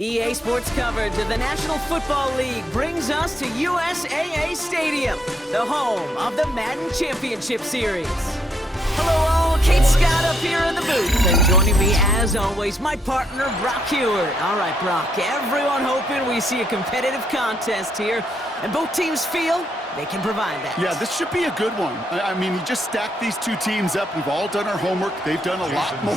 EA Sports coverage of the National Football League brings us to USAA Stadium, the home of the Madden Championship Series. Hello all, Kate Scott up here in the booth, and joining me as always, my partner Brock Heward. All right, Brock, everyone hoping we see a competitive contest here, and both teams feel they can provide that. Yeah, this should be a good one. I mean, you just stack these two teams up. We've all done our homework. They've done a lot more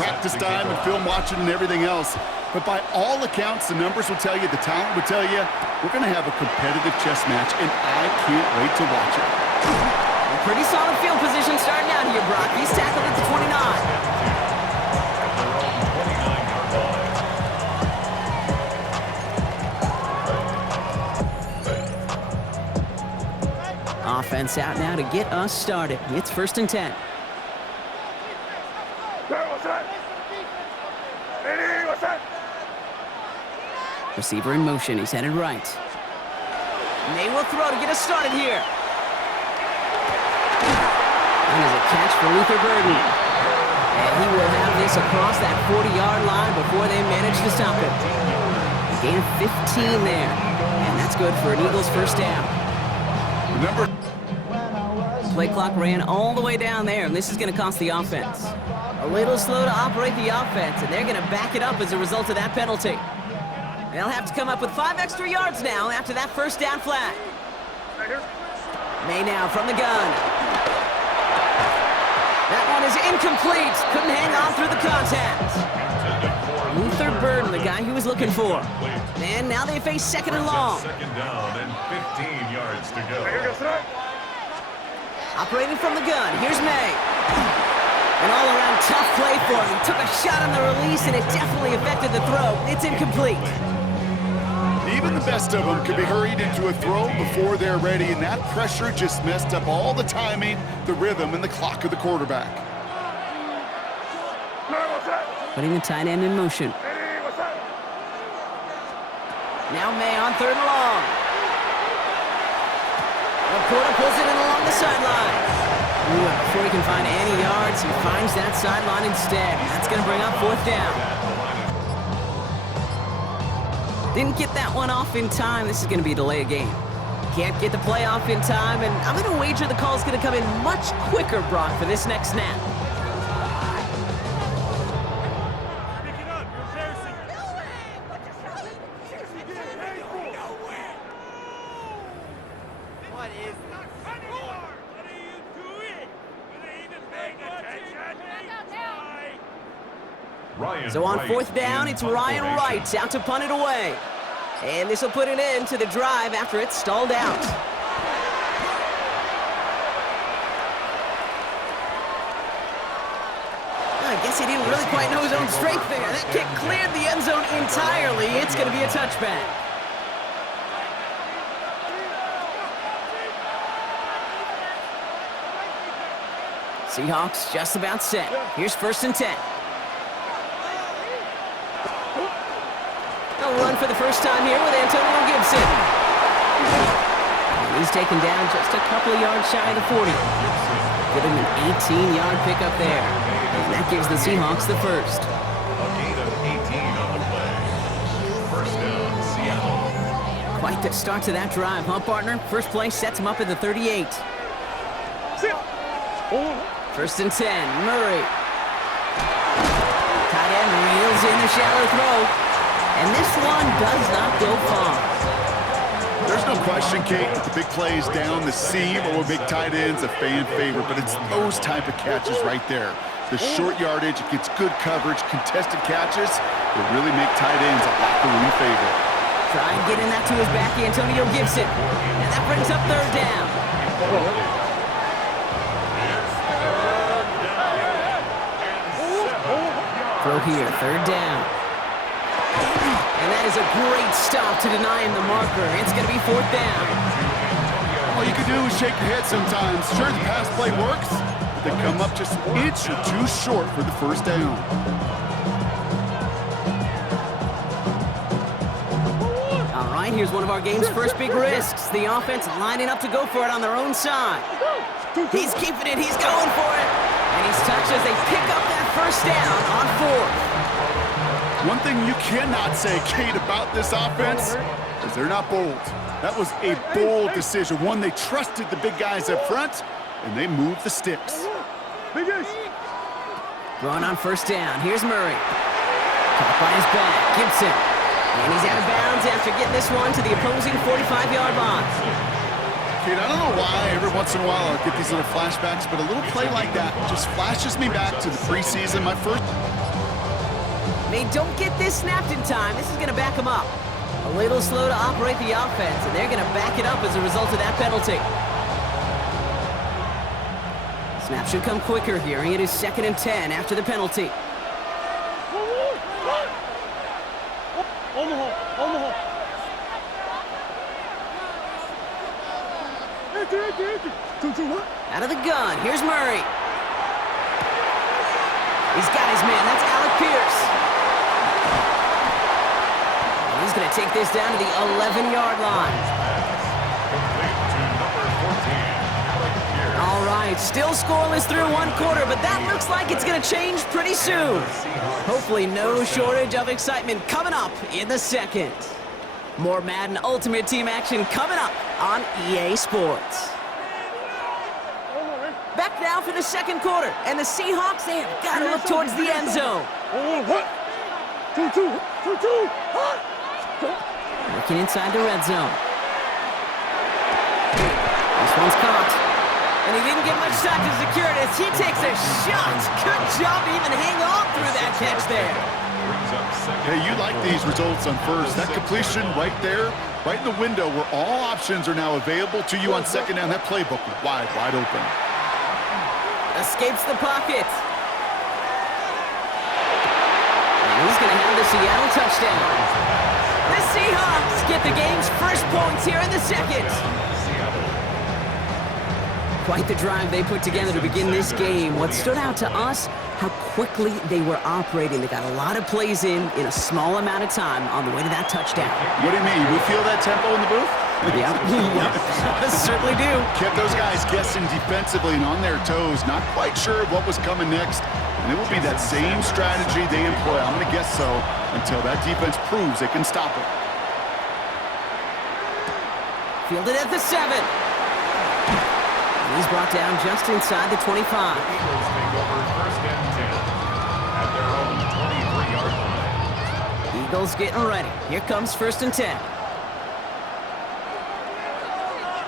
practice time and film watching and everything else. But by all accounts, the numbers will tell you, the talent will tell you, we're going to have a competitive chess match, and I can't wait to watch it. A pretty solid field position starting out here, Brock. He's tackled at the 29. Offense out now to get us started. It's 1st and 10. Receiver in motion. He's headed right. And they will throw to get us started here. That is a catch for Luther Burden. And he will have this across that 40-yard line before they manage to stop him. A gain of 15 there. And that's good for an Eagles first down. Remember, play clock ran all the way down there, and this is going to cost the offense. A little slow to operate the offense, and they're going to back it up as a result of that penalty. They'll have to come up with 5 extra yards now after that first down flag. May now from the gun. That one is incomplete. Couldn't hang on through the contact. Luther Burden, the guy he was looking for. And now they face 2nd and long. 2nd down and 15 yards to go. Operating from the gun, here's May. An all-around tough play for him. He took a shot on the release, and it definitely affected the throw. It's incomplete. even the best of them can be hurried into a throw before they're ready, and that pressure just messed up all the timing, the rhythm, and the clock of the quarterback. Putting the tight end in motion. Now May on 3rd and long. Porter pulls it in along the sideline. Before he can find any yards, he finds that sideline instead. That's going to bring up 4th down. Didn't get that one off in time. This is going to be a delay of game. Can't get the play off in time, and I'm going to wager the call is going to come in much quicker, Brock, for this next snap. So on 4th down, it's Ryan Wright out to punt it away. And this will put an end to the drive after it's stalled out. I guess he didn't really quite know his own strength there. That kick cleared the end zone entirely. It's going to be a touchback. Seahawks just about set. Here's 1st and 10. They'll run for the first time here with Antonio Gibson. And he's taken down just a couple of yards shy of the 40. Give him an 18-yard pickup there. And that gives the Seahawks the first. A gain of 18 on the play. First down, Seattle. Quite the start to that drive, huh, partner? First play sets him up at the 38. 1st and 10, Murray. Tight end reels in the shallow throw. And this one does not go far. There's no question, Kate, that the big plays down the seam or big tight ends, a fan favorite, but it's those type of catches right there. The short yardage, it gets good coverage, contested catches, will really make tight ends a locker room favorite. Try and getting that to his back, Antonio Gibson. And that brings up 3rd down. Throw here, 3rd down. And that is a great stop to deny him the marker. It's going to be 4th down. All you can do is shake your head sometimes. Sure, the pass play works, but they come up just an inch or two short for the 1st down. All right, here's one of our game's first big risks. The offense lining up to go for it on their own side. He's keeping it. He's going for it. And he's touched as they pick up that 1st down on 4th. One thing you cannot say, Kate, about this offense is they're not bold. That was a bold decision, one they trusted the big guys up front, and they moved the sticks. Going on first down. Here's Murray. Caught by his back. Gibson. And he's out of bounds after getting this one to the opposing 45-yard line. Kate, I don't know why every once in a while I'll get these little flashbacks, but a little play like that just flashes me back to the preseason, my first. They don't get this snapped in time. This is going to back them up. A little slow to operate the offense, and they're going to back it up as a result of that penalty. Snap should come quicker here. It is 2nd and 10 after the penalty. Out of the gun, here's Murray. He's got his man, that's Alec Pierce. And he's gonna take this down to the 11-yard line. All right, still scoreless through one quarter, but that looks like it's gonna change pretty soon. Hopefully no shortage of excitement coming up in the second. More Madden Ultimate Team action coming up on EA Sports. Back now for the second quarter, and the Seahawks, they have got to look towards the end zone. Working inside the red zone. This one's caught. And he didn't get much time to secure it as he takes a shot. Good job to even hang on through that catch there. Hey, you like these results on first. That completion right there, right in the window where all options are now available to you on second down. That playbook wide open. Escapes the pocket. And he's going to have the Seattle touchdown. The Seahawks get the game's first points here in the second. Quite the drive they put together to begin this game. What stood out to us, how quickly they were operating. They got a lot of plays in a small amount of time on the way to that touchdown. What do you mean? We feel that tempo in the booth? Yep. Yep. Certainly do. Kept those guys guessing defensively and on their toes, not quite sure what was coming next. And it will be that same strategy they employ. I'm going to guess so until that defense proves they can stop it. Fielded at the 7. He's brought down just inside the 25. Eagles take over first and 10 at their own 23-yard line. Eagles getting ready. Here comes first and 10.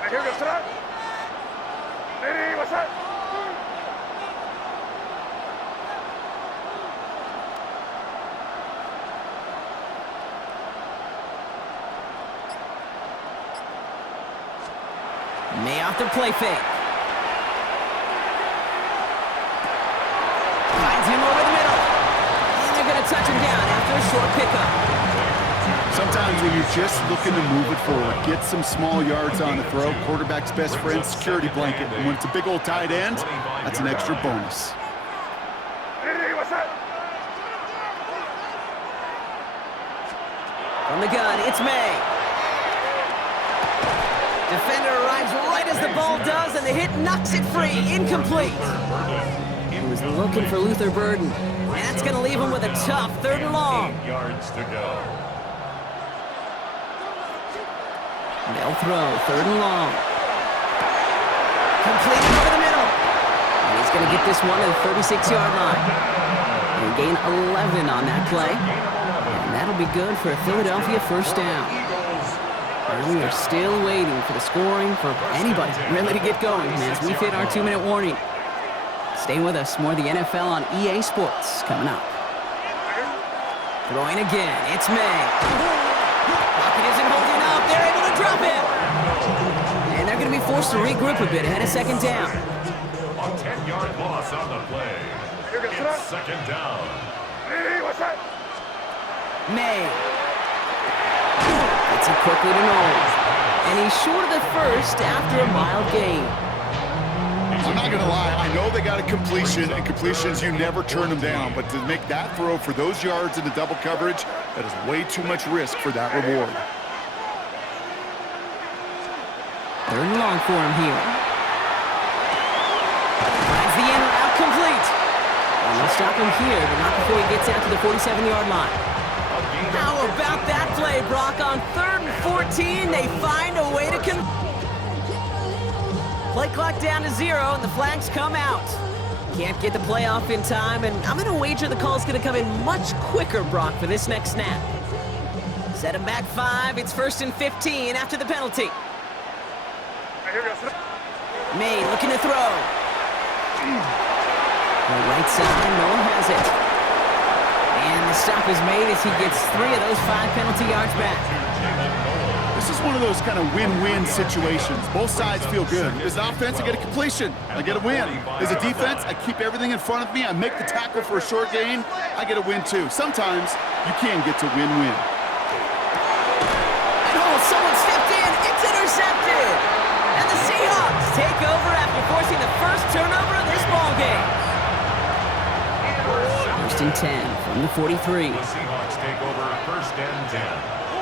Here goes tonight. Lady, what's up? May off the play fake. Finds him over the middle. And they're going to touch him down after a short pickup. Sometimes when you're just looking to move it forward, get some small yards on the throw, quarterback's best friend, security blanket. And when it's a big old tight end, that's an extra bonus. Lady, what's up? From the gun, it's May. Defender arrives right as the ball does, and the hit knocks it free. Incomplete. He was looking for Luther Burden. And that's going to leave him with a tough 3rd and long. 8 yards to go. They'll throw, 3rd and long. Completed over the middle. And he's going to get this one to the 36-yard line. And gain 11 on that play. And that'll be good for a Philadelphia first down. And we are still waiting for the scoring for anybody really to get going as we hit our 2-minute warning. Stay with us. More of the NFL on EA Sports coming up. Throwing again. It's May. Pocket isn't holding up. They're able to drop it. And they're going to be forced to regroup a bit ahead of second down. A 10-yard loss on the play. It's second down. Lady, what's up? May. Gets it quickly to Knowles. And he's short of the first after a mild gain. I'm not going to lie. I know they got a completion, and completions, you never turn them down. But to make that throw for those yards into double coverage, that is way too much risk for that reward. 3rd and long for him here. Finds the in route complete. And they'll stop him here, but not before he gets out to the 47-yard line. How about that play, Brock? On 3rd and 14, they find a way to play clock down to 0, and the flags come out. Can't get the play off in time, and I'm going to wager the call's going to come in much quicker, Brock, for this next snap. Set him back 5. It's 1st and 15 after the penalty. May looking to throw. The right side, no one has it. And the stop is made as he gets 3 of those 5 penalty yards back. This is one of those kind of win-win situations. Both sides feel good. As an offense, I get a completion. I get a win. As a defense, I keep everything in front of me. I make the tackle for a short gain. I get a win, too. Sometimes you can get to win-win. And someone stepped in. It's intercepted. And the Seahawks take over after forcing the first turnover of this ballgame. 1st and 10 from the 43. The Seahawks take over 1st and 10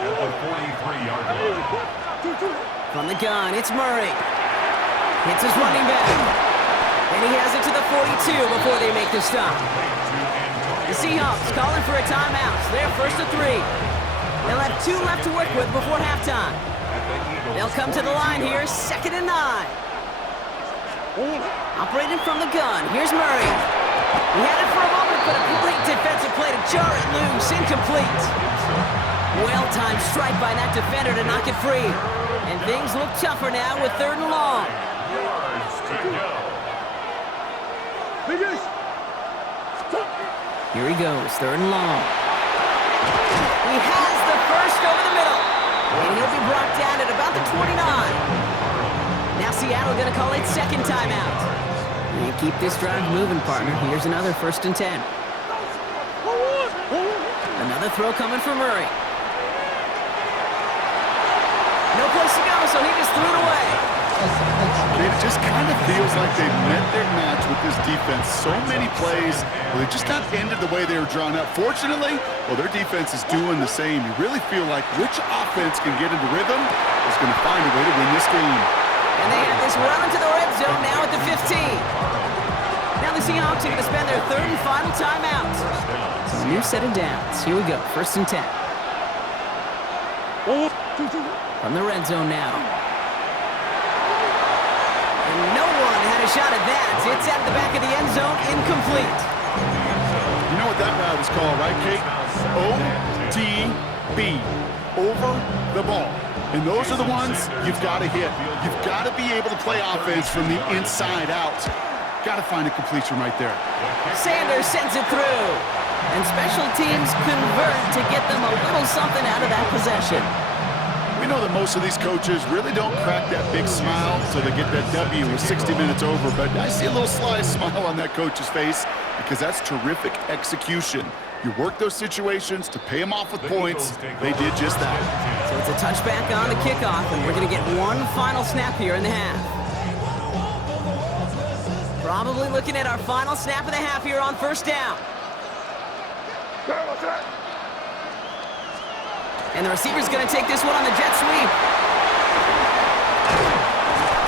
at the 43-yard line. From the gun, it's Murray. Hits his running back. And he has it to the 42 before they make the stop. The Seahawks calling for a timeout. They're 1st and 3. They'll have 2 left to work with before halftime. They'll come to the line here, 2nd and 9. Operating from the gun, here's Murray. He had it for a moment, but a great defensive play to jar it loose, incomplete. Well-timed strike by that defender to knock it free. And things look tougher now with 3rd and long. Here he goes, 3rd and long. He has the first over the middle. And he'll be brought down at about the 29. Now Seattle gonna call it 2nd timeout. And keep this drive moving, partner. Here's another 1st and 10. Another throw coming for Murray. No place to go, so he just threw it away. It just kind of feels like they've met their match with this defense. So many plays, well, they just not ended the way they were drawn up. Fortunately, well, their defense is doing the same. You really feel like which offense can get into rhythm is going to find a way to win this game. And they have this well into the red zone now at the 15. Now the Seahawks are going to spend their 3rd and final timeout. So a new set of downs. Here we go, 1st and 10. From the red zone now. And no one had a shot at that. It's at the back of the end zone, incomplete. You know what that route is called, right, Kate? OTB, over the ball. And those are the ones you've got to hit. You've got to be able to play offense from the inside out. Got to find a completion right there. Sanders sends it through. And special teams convert to get them a little something out of that possession. We know that most of these coaches really don't crack that big smile so they get that W with 60 minutes over, but I see a little sly smile on that coach's face because that's terrific execution. You work those situations to pay them off with points. They did just that. So it's a touchback on the kickoff, and we're going to get one final snap here in the half. Probably looking at our final snap of the half here on 1st down. And the receiver's going to take this one on the jet sweep.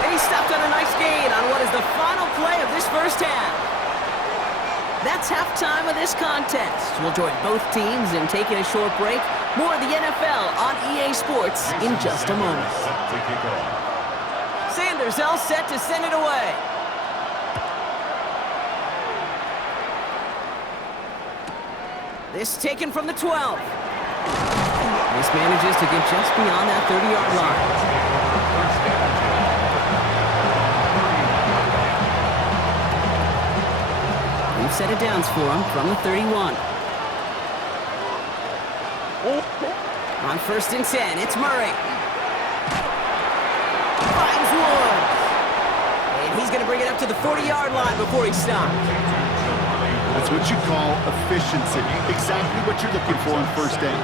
And he stopped on a nice gain on what is the final play of this 1st half. That's halftime of this contest. We'll join both teams in taking a short break. More of the NFL on EA Sports in just a moment. Sanders all set to send it away. This taken from the 12. This manages to get just beyond that 30-yard line. We've set it downs for him from the 31. On 1st and 10, it's Murray. Finds Woods. And he's going to bring it up to the 40-yard line before he stops. That's what you call efficiency. Exactly what you're looking for in 1st down.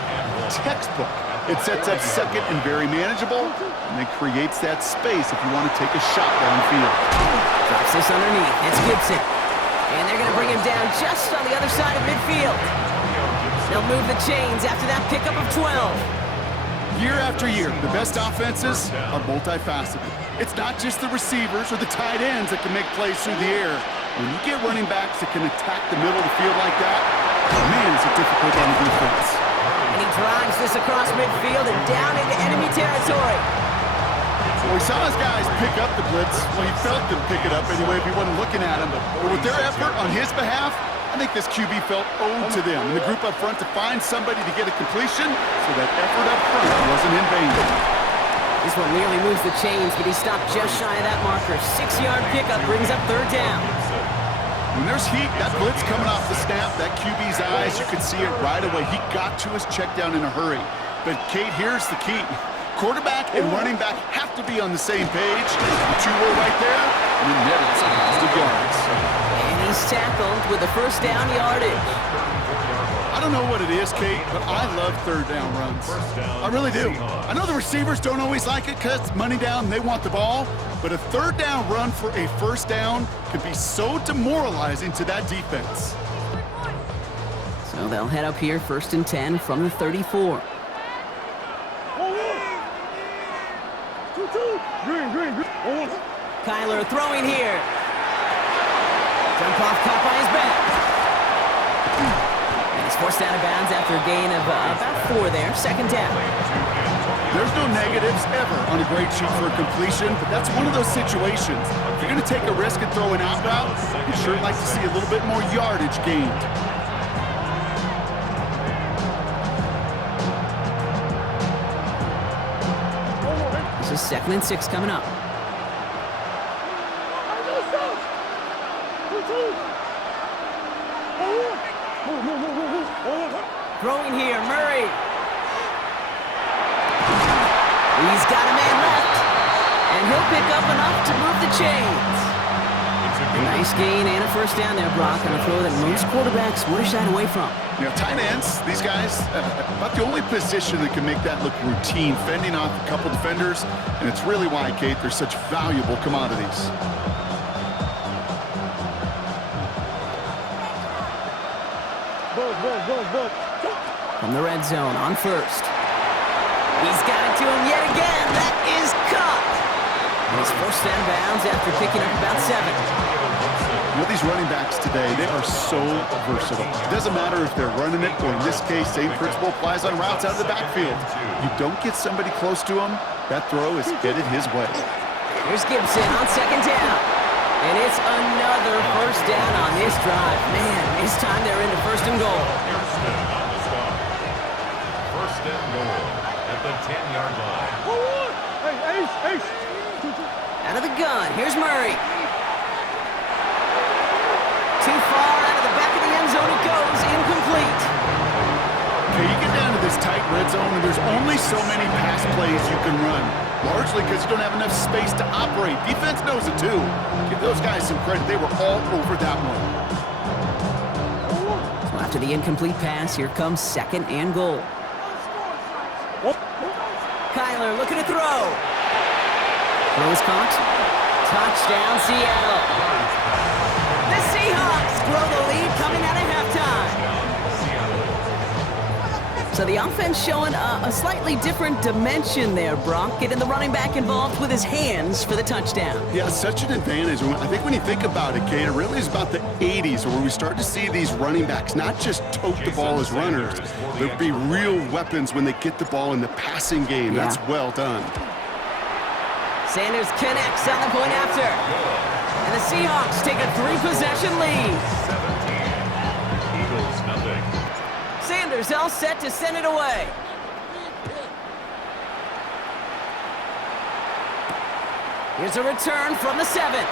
Textbook. It sets up 2nd and very manageable, and then creates that space if you want to take a shot downfield. Drops this underneath. It's Gibson. And they're going to bring him down just on the other side of midfield. They'll move the chains after that pickup of 12. Year after year, the best offenses are multifaceted. It's not just the receivers or the tight ends that can make plays through the air. When you get running backs that can attack the middle of the field like that, man, is it difficult on the defense. And And he drives this across midfield and down into enemy territory. Well, we saw his guys pick up the blitz. Well, he felt them pick it up anyway if he wasn't looking at him. But with their effort on his behalf, I think this QB felt owed to them and the group up front to find somebody to get a completion so that effort up front wasn't in vain. This one nearly moves the chains, but he stopped just shy of that marker. 6-yard pickup brings up third down. When there's heat, that blitz coming off the snap, that QB's eyes, you could see it right away. He got to his check down in a hurry. But, Kate, here's the key. Quarterback and running back have to be on the same page. The two were right there, and it netted some positive yards. And he's tackled with the first down yardage. I don't know what it is, Kate, but I love third down runs. I really do. I know the receivers don't always like it because it's money down, they want the ball, but a third down run for a first down can be so demoralizing to that defense. So they'll head up here, 1st and 10 from the 34. Kyler throwing here. Jump off, caught by his back. And he's forced out of bounds after a gain of about 4 there. 2nd down. There's no negatives ever on a great shoot for a completion, but that's one of those situations. If you're going to take a risk and throw an out route, you'd sure like to see a little bit more yardage gained. This is 2nd and 6 coming up. Throwing here, Murray. He's got a man left, and he'll pick up enough to move the chains. A nice gain and a first down there, Brock, on a throw that most quarterbacks would have shied away from. You know, tight ends, these guys, about the only position that can make that look routine, fending off a couple defenders, and it's really why, Kate, they're such valuable commodities. From the red zone on 1st. He's got it to him yet again. That is caught. And he's forced out of bounds after picking up about 7. You know, these running backs today, they are so versatile. It doesn't matter if they're running it, or in this case, same principle applies on routes out of the backfield. You don't get somebody close to him, that throw is headed his way. Here's Gibson on 2nd down. And it's another first down on this drive. Man, this time they're into 1st and goal. First and goal at the 10-yard line. Out of the gun, here's Murray. Too far out of the back of the end zone it goes, incomplete. Okay, you get down to this tight red zone, and there's only so many pass plays you can run, largely because you don't have enough space to operate. Defense knows it too. Give those guys some credit. They were all over that one. So after the incomplete pass, here comes 2nd and goal. Kyler looking to throw. Throw is caught. Touchdown, Seattle. The Seahawks grow the lead coming out of halftime. So the offense showing a slightly different dimension there, Brock. Getting the running back involved with his hands for the touchdown. Yeah, such an advantage. I think when you think about it, Kate, it really is about the 80s where we start to see these running backs not just tote the ball as runners, but be real weapons when they get the ball in the passing game. Yeah. That's well done. Sanders connects on the point after. And the Seahawks take a 3-possession lead. 17. Eagles, nothing. Sanders all set to send it away. Here's a return from the 7.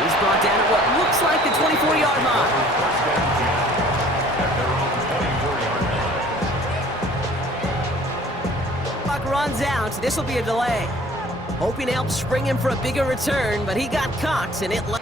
He's brought down at what looks like the 24-yard line. First and 10 at their own 24-yard line. Clock runs out. This will be a delay. Hoping to help spring him for a bigger return, but he got caught, and it left.